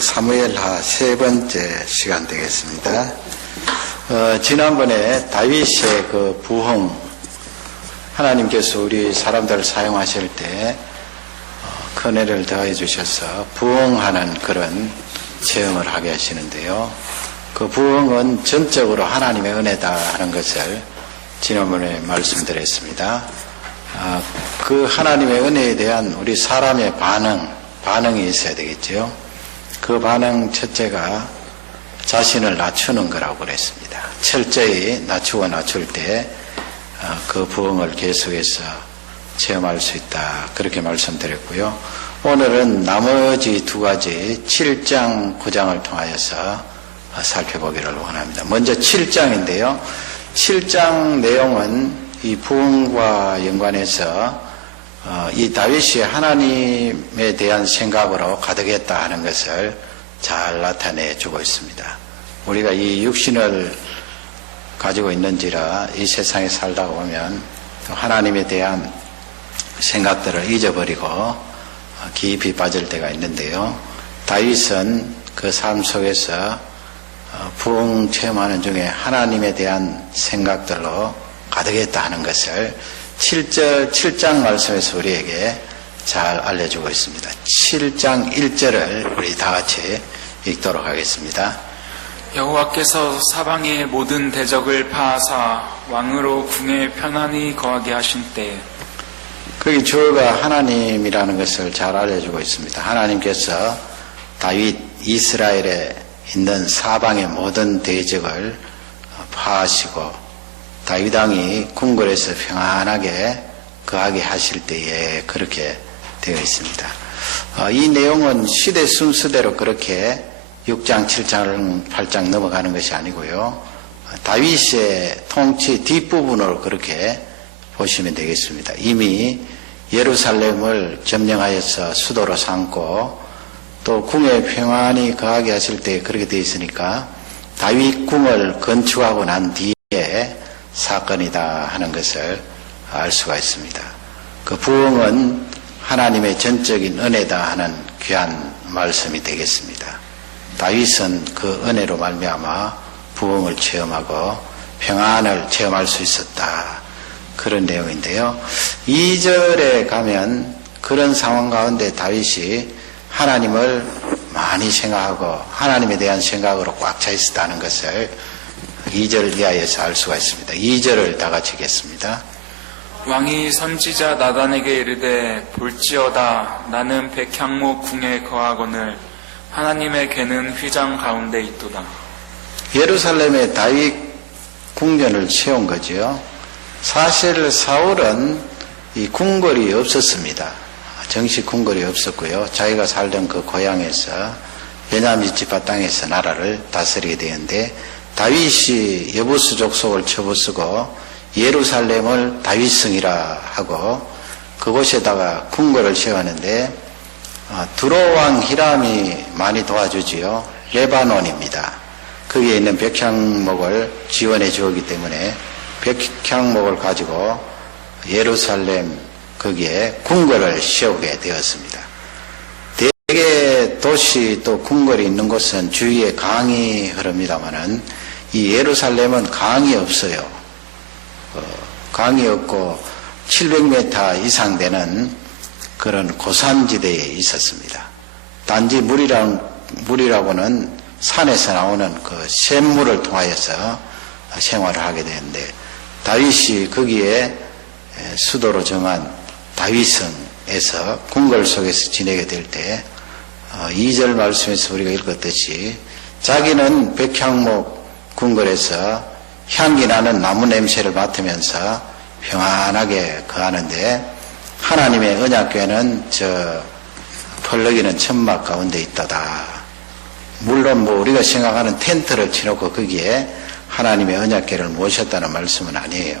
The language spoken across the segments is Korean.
사무엘하 세 번째 시간 되겠습니다. 지난번에 다윗의 그 부흥, 하나님께서 우리 사람들을 사용하실 때 큰 은혜를 더해 주셔서 부흥하는 그런 체험을 하게 하시는데요. 그 부흥은 전적으로 하나님의 은혜다 하는 것을 지난번에 말씀드렸습니다. 그 하나님의 은혜에 대한 우리 사람의 반응이 있어야 되겠죠. 그 반응 첫째가 자신을 낮추는 거라고 그랬습니다. 철저히 낮출 때 그 부흥을 계속해서 체험할 수 있다, 그렇게 말씀드렸고요. 오늘은 나머지 두 가지 7장, 9장을 통하여서 살펴보기를 원합니다. 먼저 7장인데요. 7장 내용은 이 부흥과 연관해서 이 다윗이 하나님에 대한 생각으로 가득했다 하는 것을 잘 나타내 주고 있습니다. 우리가 이 육신을 가지고 있는지라 이 세상에 살다 보면 하나님에 대한 생각들을 잊어버리고 깊이 빠질 때가 있는데요. 다윗은 그 삶 속에서 부흥 체험하는 중에 하나님에 대한 생각들로 가득했다 하는 것을 7장 말씀에서 우리에게 잘 알려주고 있습니다. 7장 1절을 우리 다 같이 읽도록 하겠습니다. 여호와께서 사방의 모든 대적을 파하사 왕으로 궁에 편안히 거하게 하신 때에. 거기 주어가 하나님이라는 것을 잘 알려주고 있습니다. 하나님께서 다윗 이스라엘에 있는 사방의 모든 대적을 파하시고 다윗 왕이 궁궐에서 평안하게 거하게 하실 때에 그렇게 되어 있습니다. 이 내용은 시대 순서대로 그렇게 6장, 7장, 8장 넘어가는 것이 아니고요. 다윗의 통치 뒷부분으로 그렇게 보시면 되겠습니다. 이미 예루살렘을 점령하여서 수도로 삼고 또 궁에 평안히 거하게 하실 때 그렇게 되어 있으니까 다윗 궁을 건축하고 난 뒤에 사건이다 하는 것을 알 수가 있습니다. 그 부흥은 하나님의 전적인 은혜다 하는 귀한 말씀이 되겠습니다. 다윗은 그 은혜로 말미암아 부흥을 체험하고 평안을 체험할 수 있었다, 그런 내용인데요. 2절에 가면 그런 상황 가운데 다윗이 하나님을 많이 생각하고 하나님에 대한 생각으로 꽉 차 있었다는 것을 2절 이하에서 알 수가 있습니다. 2절을 다 같이 읽겠습니다. 왕이 선지자 나단에게 이르되 볼지어다 나는 백향목 궁에 거하거늘 하나님의 궤는 휘장 가운데 있도다. 예루살렘에 다윗 궁전을 세운 거죠. 사실 사울은 이 궁궐이 없었습니다. 정식 궁궐이 없었고요. 자기가 살던 그 고향에서 베냐민 지파 땅에서 나라를 다스리게 되었는데 다윗이 여부수 족속을 쳐부수고 예루살렘을 다윗성이라 하고 그곳에다가 궁궐을 세웠는데 두로왕 히람이 많이 도와주지요. 레바논입니다. 거기에 있는 백향목을 지원해 주었기 때문에 백향목을 가지고 예루살렘 거기에 궁궐을 세우게 되었습니다. 대개 도시 또 궁궐이 있는 곳은 주위에 강이 흐릅니다마는 이 예루살렘은 강이 없어요. 강이 없고 700m 이상 되는 그런 고산지대에 있었습니다. 단지 물이라고는 산에서 나오는 그 샘물을 통하여서 생활을 하게 되는데 다윗이 거기에 수도로 정한 다윗성에서 궁궐 속에서 지내게 될 때 2절 말씀에서 우리가 읽었듯이 자기는 백향목 궁궐에서 향기 나는 나무 냄새를 맡으면서 평안하게 거하는데 하나님의 언약궤는 저 펄럭이는 천막 가운데 있다다. 물론 우리가 생각하는 텐트를 치놓고 거기에 하나님의 언약궤를 모셨다는 말씀은 아니에요.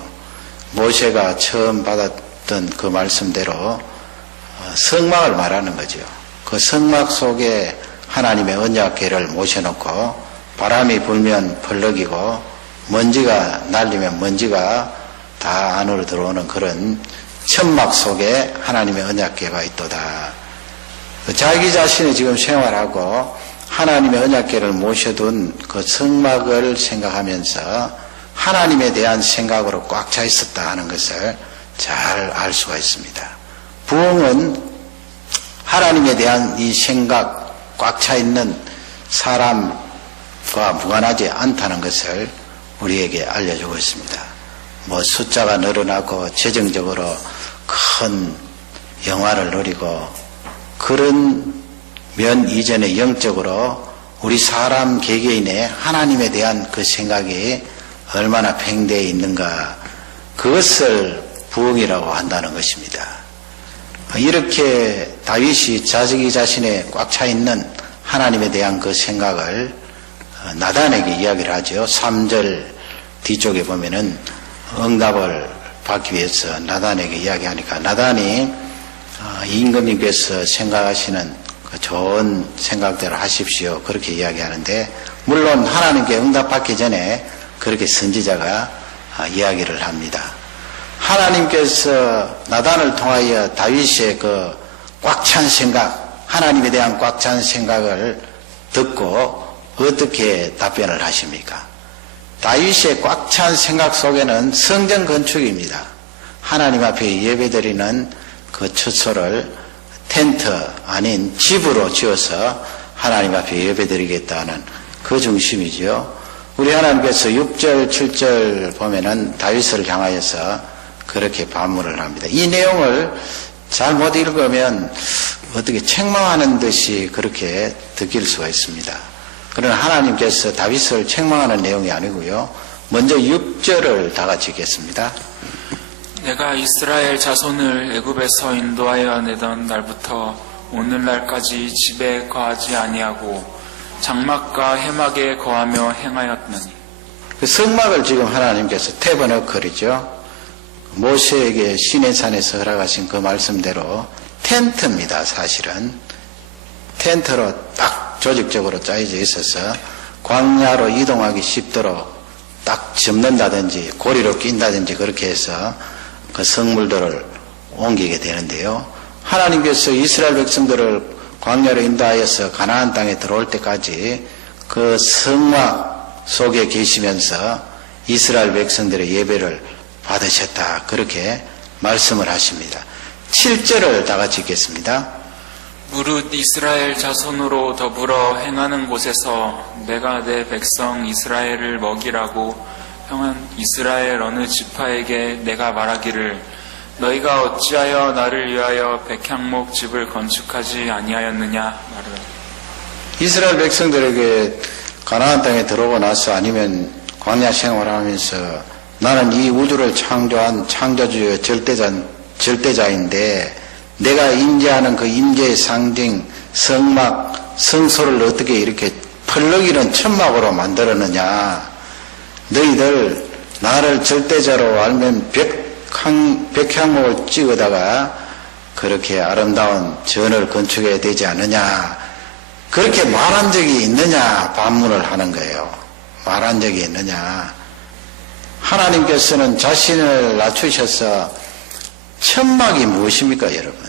모세가 처음 받았던 그 말씀대로 성막을 말하는 거죠. 그 성막 속에 하나님의 언약궤를 모셔놓고 바람이 불면 펄럭이고 먼지가 날리면 먼지가 다 안으로 들어오는 그런 천막 속에 하나님의 언약궤가 있도다. 자기 자신이 지금 생활하고 하나님의 언약궤를 모셔둔 그 성막을 생각하면서 하나님에 대한 생각으로 꽉 차 있었다 하는 것을 잘 알 수가 있습니다. 부흥은 하나님에 대한 이 생각 꽉 차 있는 사람과 무관하지 않다는 것을 우리에게 알려주고 있습니다. 뭐 숫자가 늘어나고 재정적으로 큰 영화를 누리고 그런 면 이전에 영적으로 우리 사람 개개인의 하나님에 대한 그 생각이 얼마나 팽배해 있는가, 그것을 부흥이라고 한다는 것입니다. 이렇게 다윗이 자기 자신에 꽉 차 있는 하나님에 대한 그 생각을 나단에게 이야기를 하죠. 3절 뒤쪽에 보면은 응답을 받기 위해서 나단에게 이야기하니까 나단이 임금님께서 생각하시는 그 좋은 생각대로 하십시오, 그렇게 이야기하는데, 물론 하나님께 응답받기 전에 그렇게 선지자가 이야기를 합니다. 하나님께서 나단을 통하여 다윗의 그 꽉 찬 생각, 하나님에 대한 꽉 찬 생각을 듣고 어떻게 답변을 하십니까? 다윗의 꽉 찬 생각 속에는 성전 건축입니다. 하나님 앞에 예배드리는 그 처소를 텐트 아닌 집으로 지어서 하나님 앞에 예배드리겠다는 그 중심이지요. 우리 하나님께서 6절, 7절 보면은 다윗을 향하여서 그렇게 반문을 합니다. 이 내용을 잘못 읽으면 어떻게 책망하는 듯이 그렇게 느낄 수가 있습니다. 그러나 하나님께서 다윗을 책망하는 내용이 아니고요. 먼저 6절을 다 같이 읽겠습니다. 내가 이스라엘 자손을 애굽에서 인도하여 내던 날부터 오늘날까지 집에 거하지 아니하고 장막과 해막에 거하며 행하였느니. 그 성막을 지금 하나님께서 태버너클이죠. 모세에게 시내산에서 허락하신 그 말씀대로 텐트입니다. 사실은 텐트로 딱 조직적으로 짜여져 있어서 광야로 이동하기 쉽도록 딱 접는다든지 고리로 낀다든지 그렇게 해서 그 성물들을 옮기게 되는데요. 하나님께서 이스라엘 백성들을 광야로 인도하여서 가나안 땅에 들어올 때까지 그 성막 속에 계시면서 이스라엘 백성들의 예배를 받으셨다, 그렇게 말씀을 하십니다. 7절을 다 같이 읽겠습니다. 무릇 이스라엘 자손으로 더불어 행하는 곳에서 내가 내 백성 이스라엘을 먹이라고 형한 이스라엘 어느 지파에게 내가 말하기를 너희가 어찌하여 나를 위하여 백향목 집을 건축하지 아니하였느냐 말하라. 이스라엘 백성들에게 가나안 땅에 들어오고 나서 아니면 광야 생활하면서 나는 이 우주를 창조한 창조주의 절대자인데 내가 임재하는 그 임재의 상징 성막, 성소를 어떻게 이렇게 펄럭이는 천막으로 만들었느냐. 너희들 나를 절대자로 알면 백향목을 찍어다가 그렇게 아름다운 전을 건축해야 되지 않느냐. 그렇게 말한 적이 있느냐 반문을 하는 거예요. 말한 적이 있느냐. 하나님께서는 자신을 낮추셔서 천막이 무엇입니까, 여러분?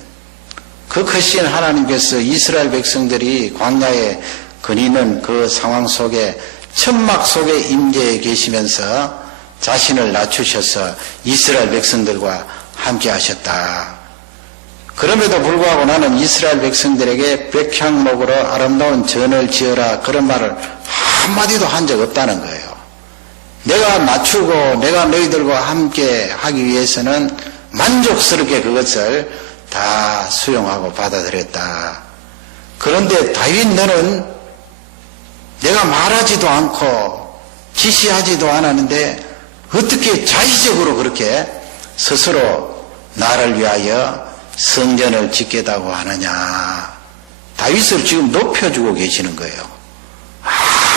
그 크신 하나님께서 이스라엘 백성들이 광야에 거니는 그 상황 속에 천막 속에 임재해 계시면서 자신을 낮추셔서 이스라엘 백성들과 함께 하셨다. 그럼에도 불구하고 나는 이스라엘 백성들에게 백향목으로 아름다운 전을 지어라, 그런 말을 한마디도 한 적 없다는 거예요. 내가 낮추고 내가 너희들과 함께 하기 위해서는 만족스럽게 그것을 다 수용하고 받아들였다. 그런데 다윗 너는 내가 말하지도 않고 지시하지도 않았는데 어떻게 자의적으로 그렇게 스스로 나를 위하여 성전을 짓겠다고 하느냐. 다윗을 지금 높여주고 계시는 거예요.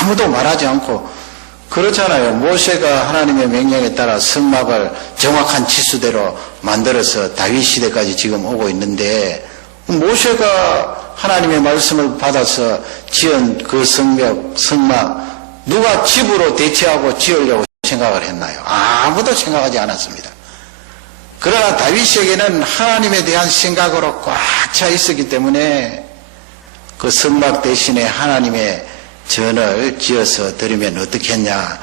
아무도 말하지 않고. 그렇잖아요. 모세가 하나님의 명령에 따라 성막을 정확한 치수대로 만들어서 다윗 시대까지 지금 오고 있는데, 모세가 하나님의 말씀을 받아서 지은 그 성막 누가 집으로 대체하고 지으려고 생각을 했나요? 아무도 생각하지 않았습니다. 그러나 다윗에게는 하나님에 대한 생각으로 꽉 차 있었기 때문에 그 성막 대신에 하나님의 전을 지어서 드리면 어떻겠냐.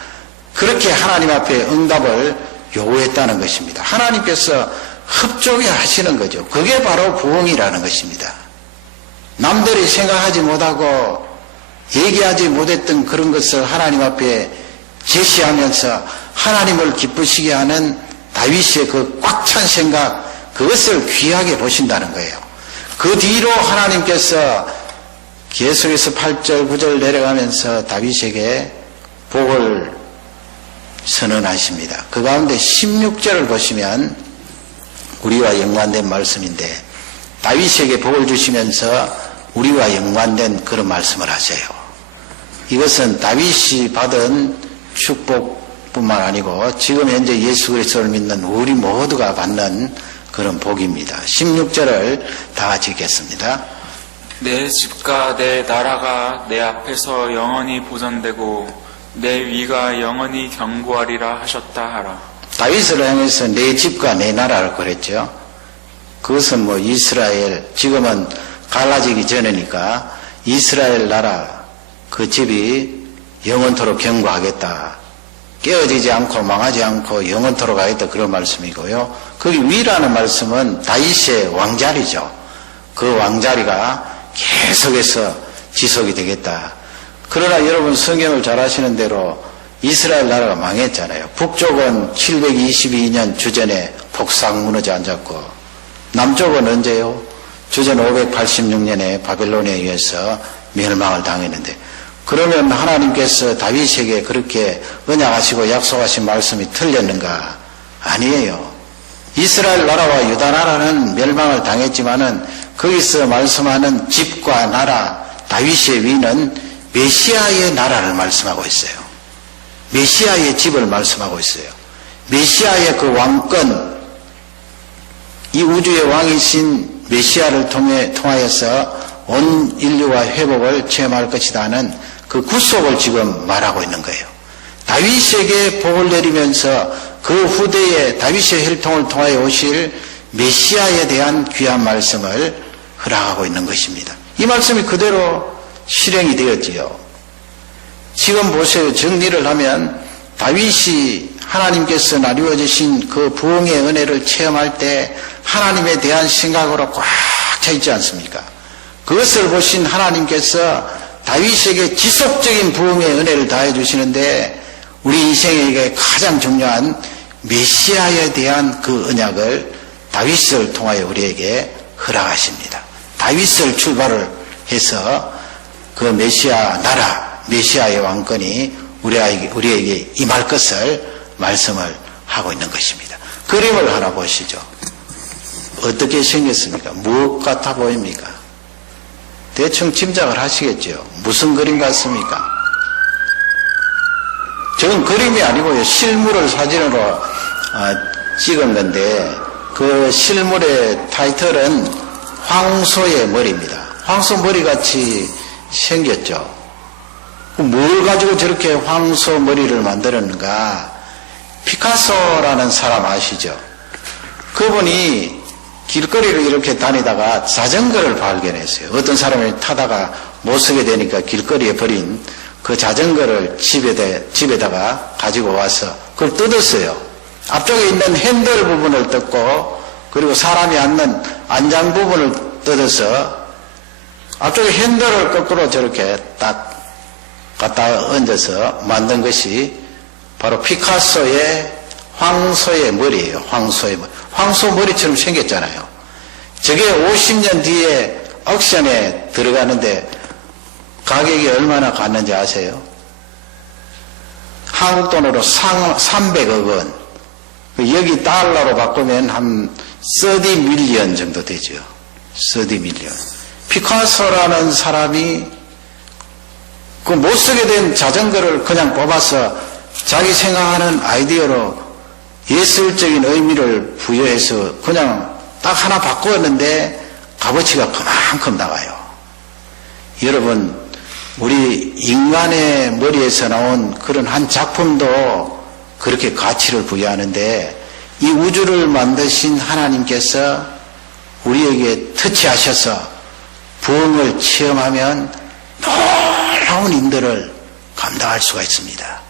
그렇게 하나님 앞에 응답을 요구했다는 것입니다. 하나님께서 협조해 하시는 거죠. 그게 바로 부흥이라는 것입니다. 남들이 생각하지 못하고 얘기하지 못했던 그런 것을 하나님 앞에 제시하면서 하나님을 기쁘시게 하는 다윗의 그 꽉 찬 생각, 그것을 귀하게 보신다는 거예요. 그 뒤로 하나님께서 계속해서 8절 9절 내려가면서 다윗에게 복을 선언하십니다. 그 가운데 16절을 보시면 우리와 연관된 말씀인데, 다윗에게 복을 주시면서 우리와 연관된 그런 말씀을 하세요. 이것은 다윗이 받은 축복뿐만 아니고 지금 현재 예수 그리스도를 믿는 우리 모두가 받는 그런 복입니다. 16절을 다 같이 읽겠습니다. 내 집과 내 나라가 내 앞에서 영원히 보존되고 내 위가 영원히 견고하리라 하셨다 하라. 다윗을 향해서 내 집과 내 나라를 그랬죠. 그것은 뭐 이스라엘, 지금은 갈라지기 전이니까 이스라엘 나라, 그 집이 영원토록 견고하겠다. 깨어지지 않고 망하지 않고 영원토록 하겠다, 그런 말씀이고요. 거기 위라는 말씀은 다윗의 왕자리죠. 그 왕자리가 계속해서 지속이 되겠다. 그러나 여러분 성경을 잘 아시는 대로 이스라엘 나라가 망했잖아요. 북쪽은 722년 주전에 폭삭 무너져 앉았고, 남쪽은 언제요? 주전 586년에 바벨론에 의해서 멸망을 당했는데, 그러면 하나님께서 다윗에게 그렇게 언약하시고 약속하신 말씀이 틀렸는가? 아니에요. 이스라엘 나라와 유다 나라는 멸망을 당했지만은 거기서 말씀하는 집과 나라, 다윗의 위는 메시아의 나라를 말씀하고 있어요. 메시아의 집을 말씀하고 있어요. 메시아의 그 왕권, 이 우주의 왕이신 메시아를 통하여서 온 인류와 회복을 체험할 것이다 하는 그 구속을 지금 말하고 있는 거예요. 다윗에게 복을 내리면서 그 후대에 다윗의 혈통을 통하여 오실 메시아에 대한 귀한 말씀을 허락하고 있는 것입니다. 이 말씀이 그대로 실행이 되었지요. 지금 보세요. 정리를 하면 다윗이 하나님께서 나누어 주신 그 부흥의 은혜를 체험할 때 하나님에 대한 생각으로 꽉 차 있지 않습니까? 그것을 보신 하나님께서 다윗에게 지속적인 부흥의 은혜를 다해 주시는데, 우리 인생에게 가장 중요한 메시아에 대한 그 언약을 다윗을 통하여 우리에게 허락하십니다. 다윗을 출발을 해서 그 메시아 나라, 메시아의 왕권이 우리에게 임할 것을 말씀을 하고 있는 것입니다. 그림을 하나 보시죠. 어떻게 생겼습니까? 무엇 같아 보입니까? 대충 짐작을 하시겠죠. 무슨 그림 같습니까? 저건 그림이 아니고요. 실물을 사진으로 찍은 건데, 그 실물의 타이틀은 황소의 머리입니다. 황소 머리같이 생겼죠. 뭘 가지고 저렇게 황소 머리를 만들었는가? 피카소라는 사람 아시죠? 그분이 길거리를 이렇게 다니다가 자전거를 발견했어요. 어떤 사람이 타다가 못 쓰게 되니까 길거리에 버린 그 자전거를 집에다가 가지고 와서 그걸 뜯었어요. 앞쪽에 있는 핸들 부분을 뜯고, 그리고 사람이 앉는 안장 부분을 뜯어서 앞쪽에 핸들을 거꾸로 저렇게 딱 갖다 얹어서 만든 것이 바로 피카소의 황소의 머리예요. 황소의 머리. 황소 머리처럼 생겼잖아요. 저게 50년 뒤에 억션에 들어가는데 가격이 얼마나 갔는지 아세요? 한국 돈으로 300억 원. 여기 달러로 바꾸면 한 30밀리언 정도 되죠. 30밀리언. 피카소라는 사람이 그 못 쓰게 된 자전거를 그냥 뽑아서 자기 생각하는 아이디어로 예술적인 의미를 부여해서 그냥 딱 하나 바꾸었는데 값어치가 그만큼 나와요. 여러분, 우리 인간의 머리에서 나온 그런 한 작품도 그렇게 가치를 부여하는데, 이 우주를 만드신 하나님께서 우리에게 터치하셔서 부흥을 체험하면 놀라운 인들을 감당할 수가 있습니다.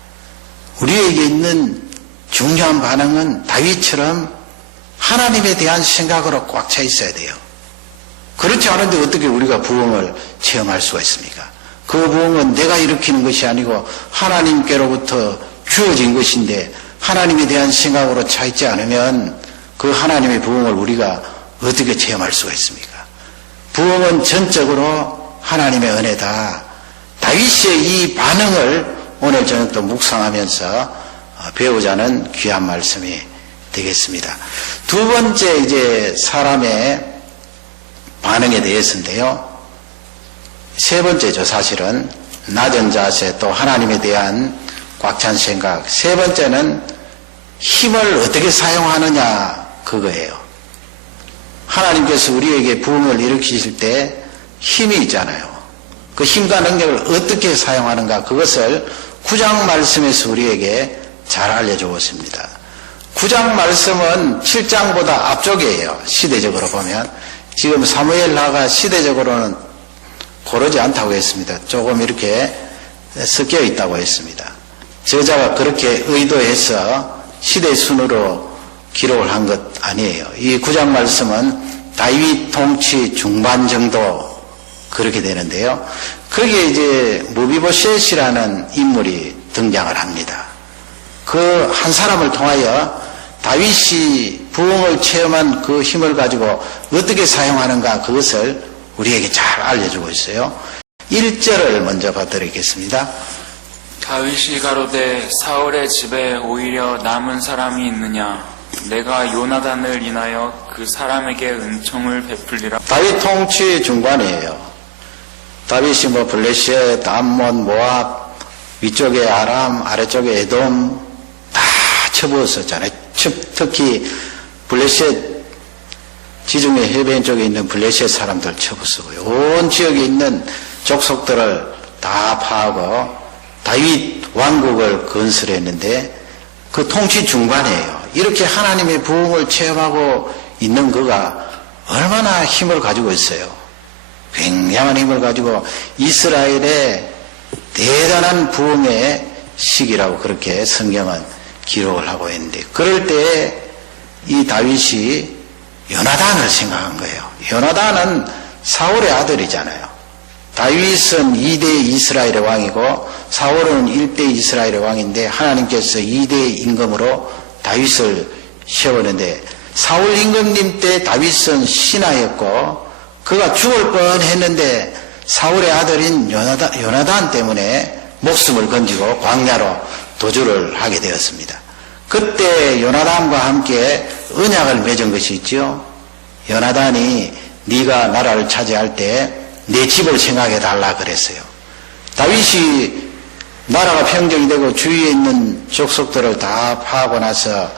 우리에게 있는 중요한 반응은 다윗처럼 하나님에 대한 생각으로 꽉 차 있어야 돼요. 그렇지 않은데 어떻게 우리가 부흥을 체험할 수가 있습니까? 그 부흥은 내가 일으키는 것이 아니고 하나님께로부터 주어진 것인데 하나님에 대한 생각으로 차 있지 않으면 그 하나님의 부흥을 우리가 어떻게 체험할 수가 있습니까? 부흥은 전적으로 하나님의 은혜다. 다윗의 이 반응을 오늘 저녁도 묵상하면서 배우자는 귀한 말씀이 되겠습니다. 두 번째 이제 사람의 반응에 대해서인데요. 세 번째죠, 사실은. 낮은 자세, 또 하나님에 대한 꽉 찬 생각. 세 번째는 힘을 어떻게 사용하느냐, 그거예요. 하나님께서 우리에게 부흥을 일으키실 때 힘이 있잖아요. 그 힘과 능력을 어떻게 사용하는가, 그것을 9장 말씀에서 우리에게 잘 알려주고 있습니다. 9장 말씀은 7장보다 앞쪽이에요. 시대적으로 보면. 지금 사무엘하가 시대적으로는 고르지 않다고 했습니다. 조금 이렇게 섞여 있다고 했습니다. 저자가 그렇게 의도해서 시대 순으로 기록을 한 것 아니에요. 이 9장 말씀은 다윗 통치 중반 정도 그렇게 되는데요. 거기에 이제 무비보셋이라는 인물이 등장을 합니다. 그 한 사람을 통하여 다윗이 부흥을 체험한 그 힘을 가지고 어떻게 사용하는가, 그것을 우리에게 잘 알려주고 있어요. 1절을 먼저 봐드리겠습니다. 다윗이 가로되 사울의 집에 오히려 남은 사람이 있느냐? 내가 요나단을 인하여 그 사람에게 은총을 베풀리라. 다윗 통치 중반이에요. 다윗이 뭐 블레셋, 암몬, 모압, 위쪽에 아람, 아래쪽에 에돔 다 쳐부었었잖아요. 특히 블레셋 지중해 해변 쪽에 있는 블레셋 사람들 쳐부수고요. 온 지역에 있는 족속들을 다 파하고 다윗 왕국을 건설했는데 그 통치 중반이에요. 이렇게 하나님의 부흥을 체험하고 있는 그가 얼마나 힘을 가지고 있어요. 굉장한 힘을 가지고 이스라엘의 대단한 부흥의 시기라고 그렇게 성경은 기록을 하고 있는데, 그럴 때 이 다윗이 요나단을 생각한 거예요. 요나단은 사울의 아들이잖아요. 다윗은 2대 이스라엘의 왕이고 사울은 1대 이스라엘의 왕인데 하나님께서 2대 임금으로 다윗을 세웠는데, 사울 임금님 때 다윗은 신하였고 그가 죽을 뻔했는데 사울의 아들인 요나단 때문에 목숨을 건지고 광야로 도주를 하게 되었습니다. 그때 요나단과 함께 언약을 맺은 것이 있죠. 요나단이 네가 나라를 차지할 때 내 집을 생각해 달라 그랬어요. 다윗이 나라가 평정이 되고 주위에 있는 족속들을 다 파하고 나서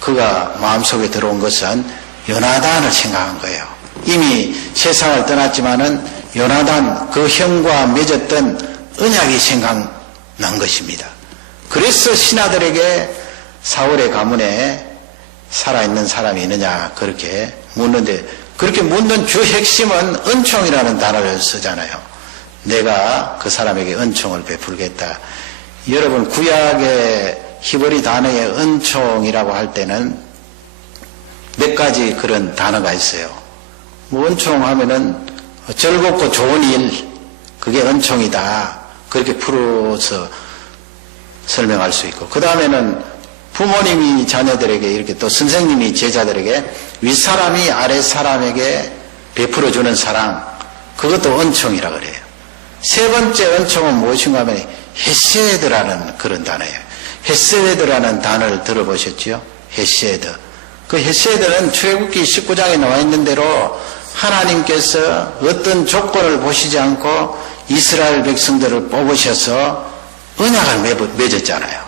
그가 마음속에 들어온 것은 요나단을 생각한 거예요. 이미 세상을 떠났지만은 요나단 그 형과 맺었던 언약이 생각난 것입니다. 그래서 신하들에게 사울의 가문에 살아있는 사람이 있느냐 그렇게 묻는데, 그렇게 묻는 주 핵심은 은총이라는 단어를 쓰잖아요. 내가 그 사람에게 은총을 베풀겠다. 여러분, 구약의 히브리 단어의 은총이라고 할 때는 몇 가지 그런 단어가 있어요. 뭐 은총하면은 즐겁고 좋은 일, 그게 은총이다. 그렇게 풀어서 설명할 수 있고, 그 다음에는 부모님이 자녀들에게, 이렇게 또 선생님이 제자들에게 윗사람이 아랫사람에게 베풀어주는 사랑, 그것도 은총이라 그래요. 세 번째 은총은 무엇인가 하면 헤세드라는 그런 단어예요. 헤세드라는 단어를 들어보셨죠? 헤세드. 그 헤세드는 출애굽기 19장에 나와 있는 대로 하나님께서 어떤 조건을 보시지 않고 이스라엘 백성들을 뽑으셔서 언약을 맺었잖아요.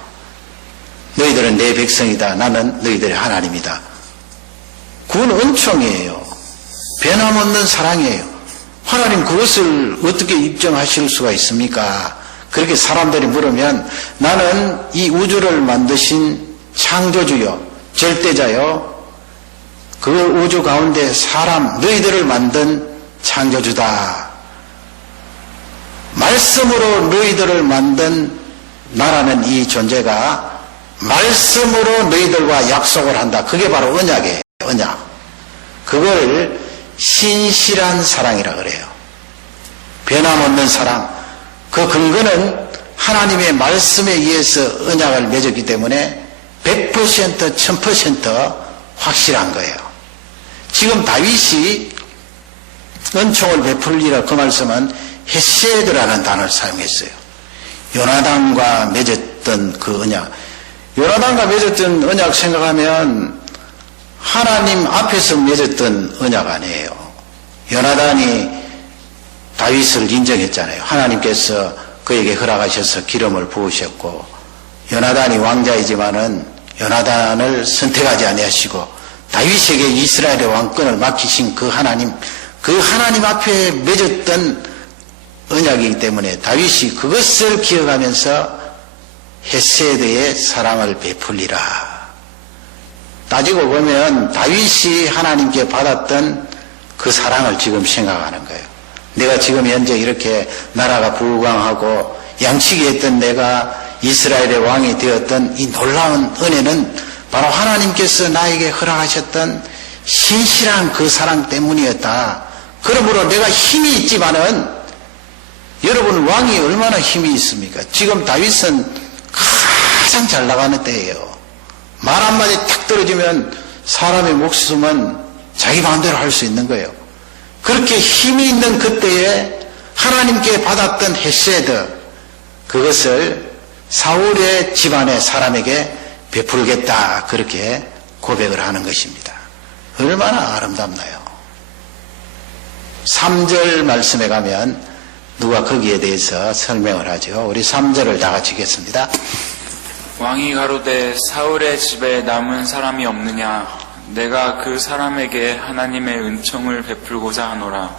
너희들은 내 백성이다. 나는 너희들의 하나님이다. 그건 은총이에요. 변함없는 사랑이에요. 하나님 그것을 어떻게 입증하실 수가 있습니까? 그렇게 사람들이 물으면 나는 이 우주를 만드신 창조주요, 절대자요, 그 우주 가운데 사람, 너희들을 만든 창조주다. 말씀으로 너희들을 만든 나라는 이 존재가 말씀으로 너희들과 약속을 한다. 그게 바로 언약이에요. 언약. 그걸 신실한 사랑이라 그래요. 변함없는 사랑. 그 근거는 하나님의 말씀에 의해서 언약을 맺었기 때문에 100% 1000% 확실한 거예요. 지금 다윗이 은총을 베풀리라 그 말씀은 헤세드라는 단어를 사용했어요. 요나단과 맺었던 그 언약. 요나단과 맺었던 언약 생각하면 하나님 앞에서 맺었던 언약 아니에요. 요나단이 다윗을 인정했잖아요. 하나님께서 그에게 허락하셔서 기름을 부으셨고, 요나단이 왕자이지만은 요나단을 선택하지 아니하시고 다윗에게 이스라엘의 왕권을 맡기신 그 하나님 앞에 맺었던 언약이기 때문에 다윗이 그것을 기억하면서 헤세드의 사랑을 베풀리라. 따지고 보면 다윗이 하나님께 받았던 그 사랑을 지금 생각하는 거예요. 내가 지금 현재 이렇게 나라가 부강하고 양치기했던 내가 이스라엘의 왕이 되었던 이 놀라운 은혜는 바로 하나님께서 나에게 허락하셨던 신실한 그 사랑 때문이었다. 그러므로 내가 힘이 있지만은 여러분 왕이 얼마나 힘이 있습니까? 지금 다윗은 가장 잘 나가는 때예요. 말 한마디 탁 떨어지면 사람의 목숨은 자기 마음대로 할 수 있는 거예요. 그렇게 힘이 있는 그때에 하나님께 받았던 헤세드, 그것을 사울의 집안의 사람에게 베풀겠다, 그렇게 고백을 하는 것입니다. 얼마나 아름답나요? 3절 말씀에 가면 누가 거기에 대해서 설명을 하죠. 우리 3절을 다 같이 읽겠습니다. 왕이 가로되 사울의 집에 남은 사람이 없느냐? 내가 그 사람에게 하나님의 은총을 베풀고자 하노라.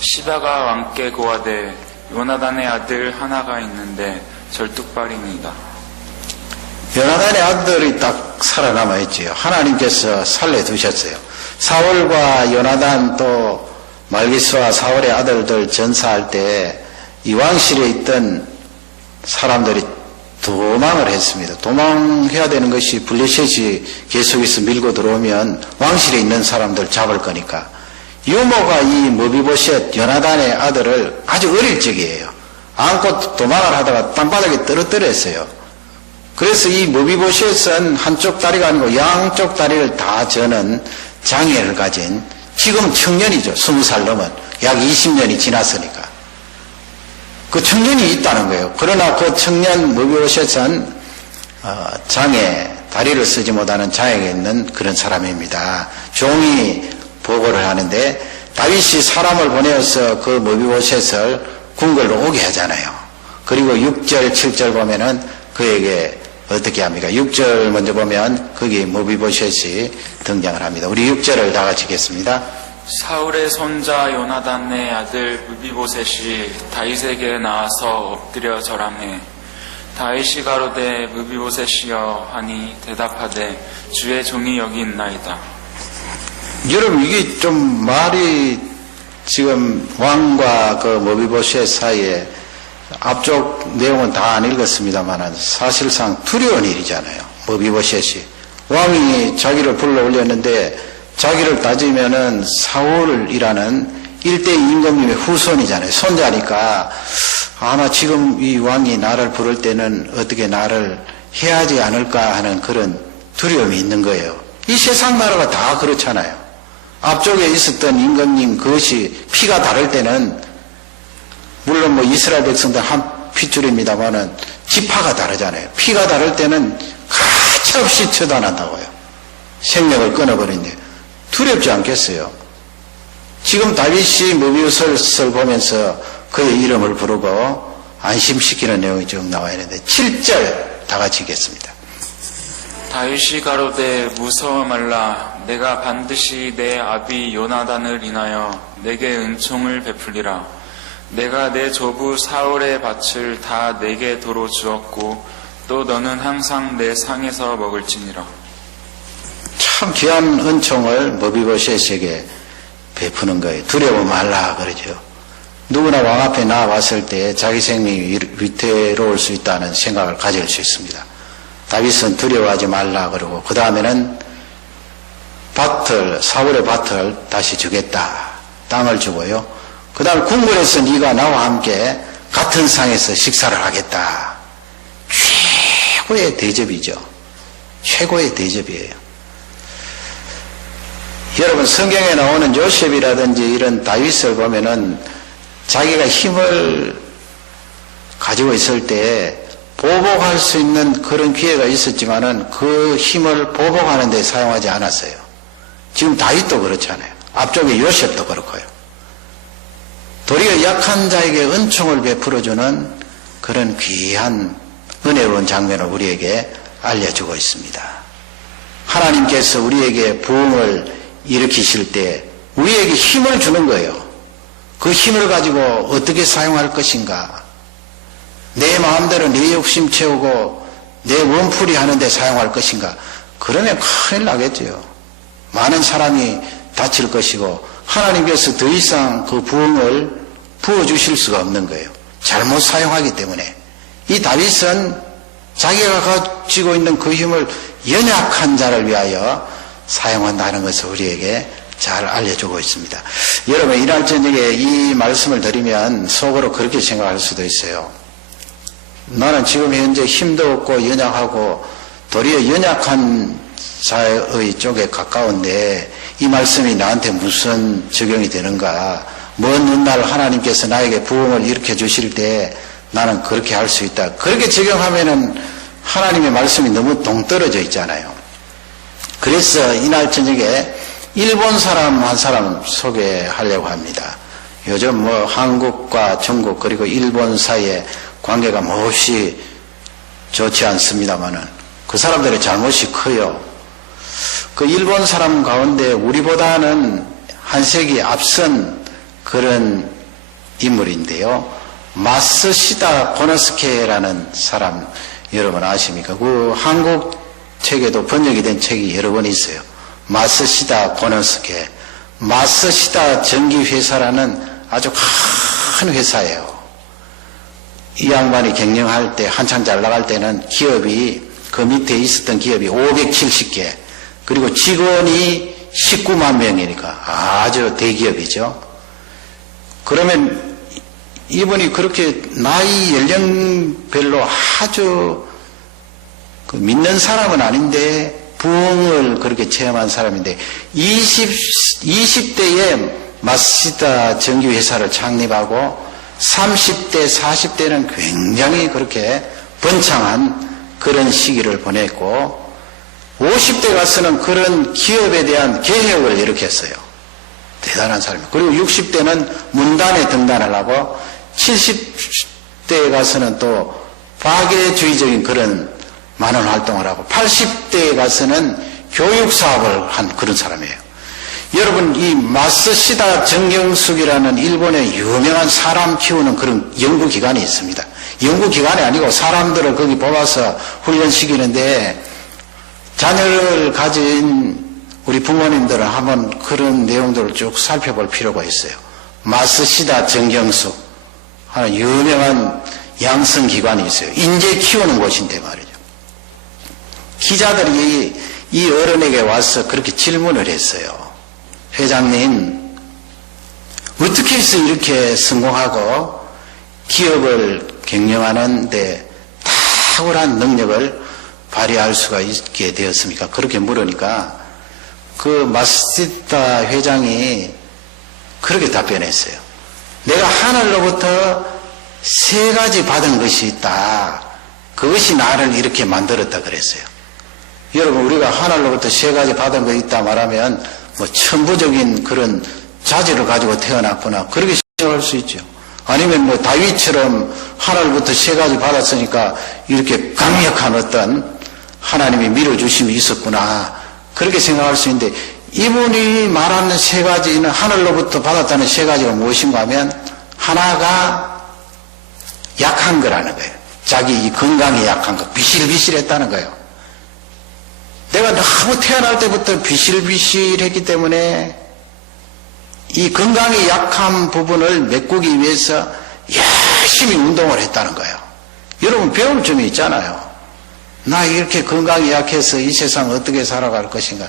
시바가 왕께 고하되 요나단의 아들 하나가 있는데 절뚝발이니이다. 요나단의 아들이 딱 살아남아 있지요. 하나님께서 살려두셨어요. 사울과 요나단 또 말기스와 사울의 아들들 전사할 때 이 왕실에 있던 사람들이 도망을 했습니다. 도망해야 되는 것이 블레셋이 계속해서 밀고 들어오면 왕실에 있는 사람들 잡을 거니까. 유모가 이 머비보셋 요나단의 아들을 아주 어릴 적이에요. 안고 도망을 하다가 땅바닥에 떨어뜨렸어요. 그래서 이 머비보셋은 한쪽 다리가 아니고 양쪽 다리를 다 저는 장애를 가진, 지금은 청년이죠. 20살 넘은, 약 20년이 지났으니까. 그 청년이 있다는 거예요. 그러나 그 청년 머비보셋은 장애, 다리를 쓰지 못하는 장애가 있는 그런 사람입니다. 종이 보고를 하는데 다윗이 사람을 보내어서 그 머비보셋을 궁궐로 오게 하잖아요. 그리고 6절, 7절 보면은 그에게 어떻게 합니까? 6절 먼저 보면 거기 머비보셋이 등장을 합니다. 우리 6절을 다 같이 읽겠습니다. 사울의 손자 요나단의 아들 무비보셋이 다윗에게 나와서 엎드려 절하매 다윗이 가로되 무비보셋이여 하니 대답하되 주의 종이 여기 있나이다. 여러분 이게 좀 말이 지금 왕과 그 머비보셋 사이에 앞쪽 내용은 다 안 읽었습니다만 사실상 두려운 일이잖아요. 머비보셋이 왕이 자기를 불러 올렸는데 자기를 따지면은 사울이라는 1대 임금님의 후손이잖아요. 손자니까 아마 지금 이 왕이 나를 부를 때는 어떻게 나를 해야 하지 않을까 하는 그런 두려움이 있는 거예요. 이 세상 나라가 다 그렇잖아요. 앞쪽에 있었던 임금님 그것이 피가 다를 때는 물론 뭐 이스라엘 백성들 한 핏줄입니다만은 지파가 다르잖아요. 피가 다를 때는 가차없이 처단한다고요. 생명을 끊어버린데 두렵지 않겠어요? 지금 다윗이 머비보셋을 보면서 그의 이름을 부르고 안심시키는 내용이 쭉 나와 있는데 7절 다 같이 읽겠습니다. 다윗이 가로되 무서워 말라. 내가 반드시 내 아비 요나단을 인하여 내게 은총을 베풀리라. 내가 내 조부 사울의 밭을 다 내게 도로 주었고 또 너는 항상 내 상에서 먹을지니라. 참 귀한 은총을 머비보셋에게 베푸는 거예요. 두려워 말라 그러죠. 누구나 왕 앞에 나와봤을 때 자기 생명이 위태로울 수 있다는 생각을 가질 수 있습니다. 다윗은 두려워하지 말라 그러고 그 다음에는 사울의 밭을 다시 주겠다. 땅을 주고요. 그 다음 궁궐에서 네가 나와 함께 같은 상에서 식사를 하겠다. 최고의 대접이죠. 최고의 대접이에요. 여러분 성경에 나오는 요셉이라든지 이런 다윗을 보면은 자기가 힘을 가지고 있을 때 보복할 수 있는 그런 기회가 있었지만은 그 힘을 보복하는 데 사용하지 않았어요. 지금 다윗도 그렇잖아요. 앞쪽에 요셉도 그렇고요. 도리어 약한 자에게 은총을 베풀어주는 그런 귀한 은혜로운 장면을 우리에게 알려주고 있습니다. 하나님께서 우리에게 부흥을 일으키실 때 우리에게 힘을 주는 거예요. 그 힘을 가지고 어떻게 사용할 것인가? 내 마음대로 내 욕심 채우고 내 원풀이 하는데 사용할 것인가? 그러면 큰일 나겠죠. 많은 사람이 다칠 것이고 하나님께서 더 이상 그 부흥을 부어주실 수가 없는 거예요. 잘못 사용하기 때문에. 이 다윗은 자기가 가지고 있는 그 힘을 연약한 자를 위하여 사용한다는 것을 우리에게 잘 알려주고 있습니다. 여러분 이날 저녁에 이 말씀을 드리면 속으로 그렇게 생각할 수도 있어요. 나는 지금 현재 힘도 없고 연약하고 도리어 연약한 자의 쪽에 가까운데 이 말씀이 나한테 무슨 적용이 되는가? 먼 훗날 하나님께서 나에게 부흥을 일으켜 주실 때 나는 그렇게 할 수 있다. 그렇게 적용하면은 하나님의 말씀이 너무 동떨어져 있잖아요. 그래서 이날 저녁에 일본 사람 한 사람 소개하려고 합니다. 요즘 한국과 중국 그리고 일본 사이에 관계가 몹시 좋지 않습니다만은 그 사람들의 잘못이 커요. 그 일본 사람 가운데 우리보다는 한 세기 앞선 그런 인물인데요. 마쓰시다 고노스케라는 사람 여러분 아십니까? 그 한국 책에도 번역이 된 책이 여러 번 있어요. 마쓰시다 고노스케. 마쓰시다 전기회사라는 아주 큰 회사예요. 이 양반이 경영할 때 한참 잘 나갈 때는 기업이 그 밑에 있었던 기업이 570개 그리고 직원이 19만 명이니까 아주 대기업이죠. 그러면 이분이 그렇게 나이 연령별로 아주 믿는 사람은 아닌데 부흥을 그렇게 체험한 사람인데 20대에 마쓰시다 전기회사를 창립하고 30대, 40대는 굉장히 그렇게 번창한 그런 시기를 보냈고 50대 가서는 그런 기업에 대한 개혁을 일으켰어요. 대단한 사람이에요. 그리고 60대는 문단에 등단을 하고 70대에 가서는 또 파괴주의적인 그런 많은 활동을 하고 80대에 가서는 교육사업을 한 그런 사람이에요. 여러분 이 마쓰시다 정경숙이라는 일본의 유명한 사람 키우는 그런 연구기관이 있습니다. 연구기관이 아니고 사람들을 거기 뽑아서 훈련시키는데 자녀를 가진 우리 부모님들은 한번 그런 내용들을 쭉 살펴볼 필요가 있어요. 마쓰시다 정경숙 하는 유명한 양성기관이 있어요. 인재 키우는 곳인데 말이죠. 기자들이 이 어른에게 와서 그렇게 질문을 했어요. 회장님, 어떻게 해서 이렇게 성공하고 기업을 경영하는데 탁월한 능력을 발휘할 수가 있게 되었습니까? 그렇게 물으니까 그 마쓰시다 회장이 그렇게 답변했어요. 내가 하늘로부터 3가지 받은 것이 있다. 그것이 나를 이렇게 만들었다 그랬어요. 여러분 우리가 하늘로부터 3가지 받은 거 있다 말하면 천부적인 그런 자질을 가지고 태어났구나 그렇게 생각할 수 있죠. 아니면 다윗처럼 하늘로부터 3가지 받았으니까 이렇게 강력한 어떤 하나님이 밀어주심이 있었구나 그렇게 생각할 수 있는데 이분이 말하는 3가지는 하늘로부터 받았다는 3가지가 무엇인가 하면 하나가 약한 거라는 거예요. 자기 이 건강이 약한 거 비실비실했다는 거예요. 내가 너무 태어날 때부터 비실비실했기 때문에 이 건강이 약한 부분을 메꾸기 위해서 열심히 운동을 했다는 거예요. 여러분 배울 점이 있잖아요. 나 이렇게 건강이 약해서 이 세상 어떻게 살아갈 것인가.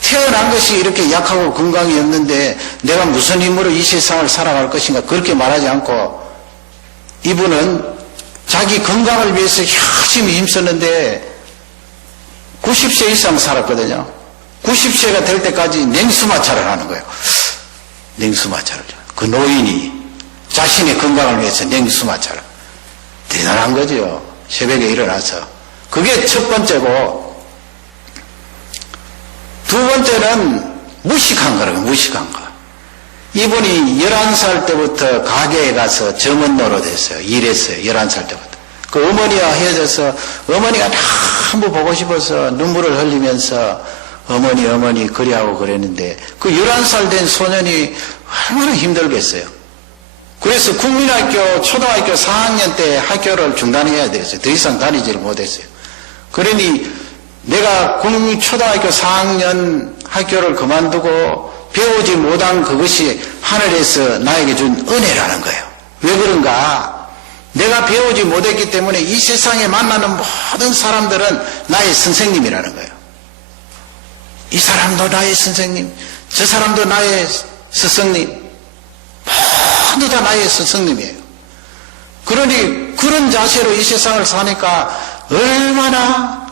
태어난 것이 이렇게 약하고 건강이 없는데 내가 무슨 힘으로 이 세상을 살아갈 것인가 그렇게 말하지 않고 이분은 자기 건강을 위해서 열심히 힘썼는데 90세 이상 살았거든요. 90세가 될 때까지 냉수마찰을 하는 거예요. 냉수마찰을. 그 노인이 자신의 건강을 위해서 냉수마찰을. 대단한 거죠. 새벽에 일어나서. 그게 첫 번째고 두 번째는 무식한 거라고. 무식한 거. 이분이 11살 때부터 가게에 가서 점원 노릇했어요. 일했어요. 11살 때부터. 그 어머니와 헤어져서 어머니가 너무 보고 싶어서 눈물을 흘리면서 어머니 그리하고 그랬는데 그 11살 된 소년이 얼마나 힘들겠어요. 그래서 국민학교 초등학교 4학년 때 학교를 중단해야 되겠어요. 더 이상 다니지를 못했어요. 그러니 내가 초등학교 4학년 학교를 그만두고 배우지 못한 그것이 하늘에서 나에게 준 은혜라는 거예요. 왜 그런가? 내가 배우지 못했기 때문에 이 세상에 만나는 모든 사람들은 나의 선생님이라는 거예요. 이 사람도 나의 선생님, 저 사람도 나의 스승님, 모두 다 나의 스승님이에요. 그러니 그런 자세로 이 세상을 사니까 얼마나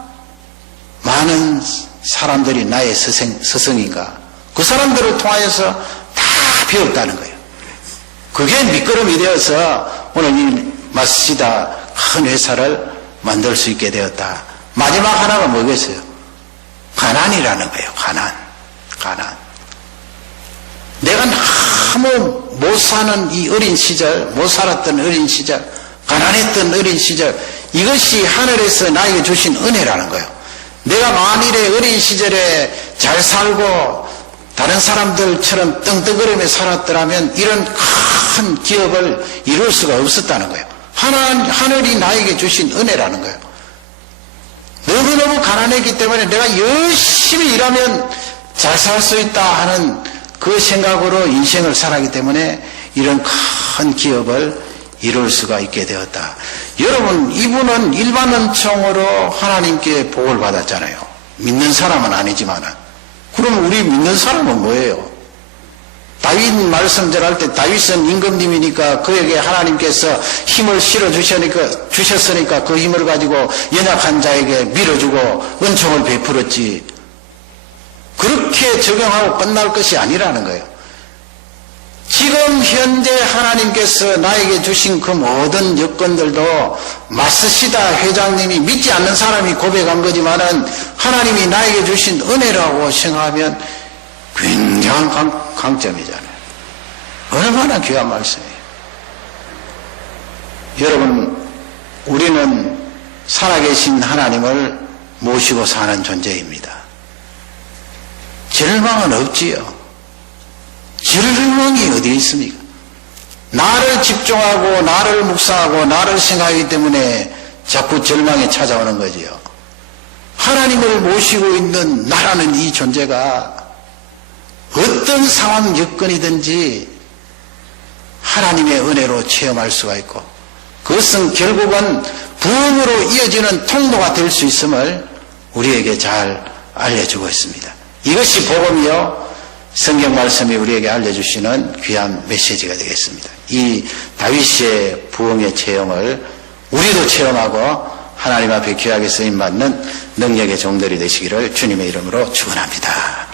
많은 사람들이 나의 스승인가. 그 사람들을 통하여서 다 배웠다는 거예요. 그게 밑거름이 되어서 오늘 이 마쓰시다 큰 회사를 만들 수 있게 되었다. 마지막 하나가 뭐겠어요? 가난이라는 거예요. 가난. 내가 너무 못 사는 이 어린 시절, 못 살았던 어린 시절, 가난했던 어린 시절, 이것이 하늘에서 나에게 주신 은혜라는 거예요. 내가 만일에 어린 시절에 잘 살고 다른 사람들처럼 떵떵거리며 살았더라면 이런 큰 기업을 이룰 수가 없었다는 거예요. 하늘이 나에게 주신 은혜라는 거예요. 너무너무 가난했기 때문에 내가 열심히 일하면 잘 살 수 있다 하는 그 생각으로 인생을 살았기 때문에 이런 큰 기업을 이룰 수가 있게 되었다. 여러분, 이분은 일반 은총으로 하나님께 복을 받았잖아요. 믿는 사람은 아니지만. 그럼 우리 믿는 사람은 뭐예요? 다윗 말씀 전할 때 다윗은 임금님이니까 그에게 하나님께서 힘을 실어 주셨으니까 그 힘을 가지고 연약한 자에게 밀어주고 은총을 베풀었지. 그렇게 적용하고 끝날 것이 아니라는 거예요. 지금 현재 하나님께서 나에게 주신 그 모든 여건들도 마쓰시다 회장님이 믿지 않는 사람이 고백한 거지만은 하나님이 나에게 주신 은혜라고 생각하면 굉장한 강점이잖아요. 얼마나 귀한 말씀이에요. 여러분, 우리는 살아계신 하나님을 모시고 사는 존재입니다. 절망은 없지요. 절망이 어디 있습니까? 나를 집중하고 나를 묵상하고 나를 생각하기 때문에 자꾸 절망이 찾아오는 거지요. 하나님을 모시고 있는 나라는 이 존재가 어떤 상황 여건이든지 하나님의 은혜로 체험할 수가 있고 그것은 결국은 부흥으로 이어지는 통로가 될 수 있음을 우리에게 잘 알려주고 있습니다. 이것이 복음이요 성경 말씀이 우리에게 알려주시는 귀한 메시지가 되겠습니다. 이 다윗의 부흥의 체험을 우리도 체험하고 하나님 앞에 귀하게 쓰임받는 능력의 종들이 되시기를 주님의 이름으로 축원합니다.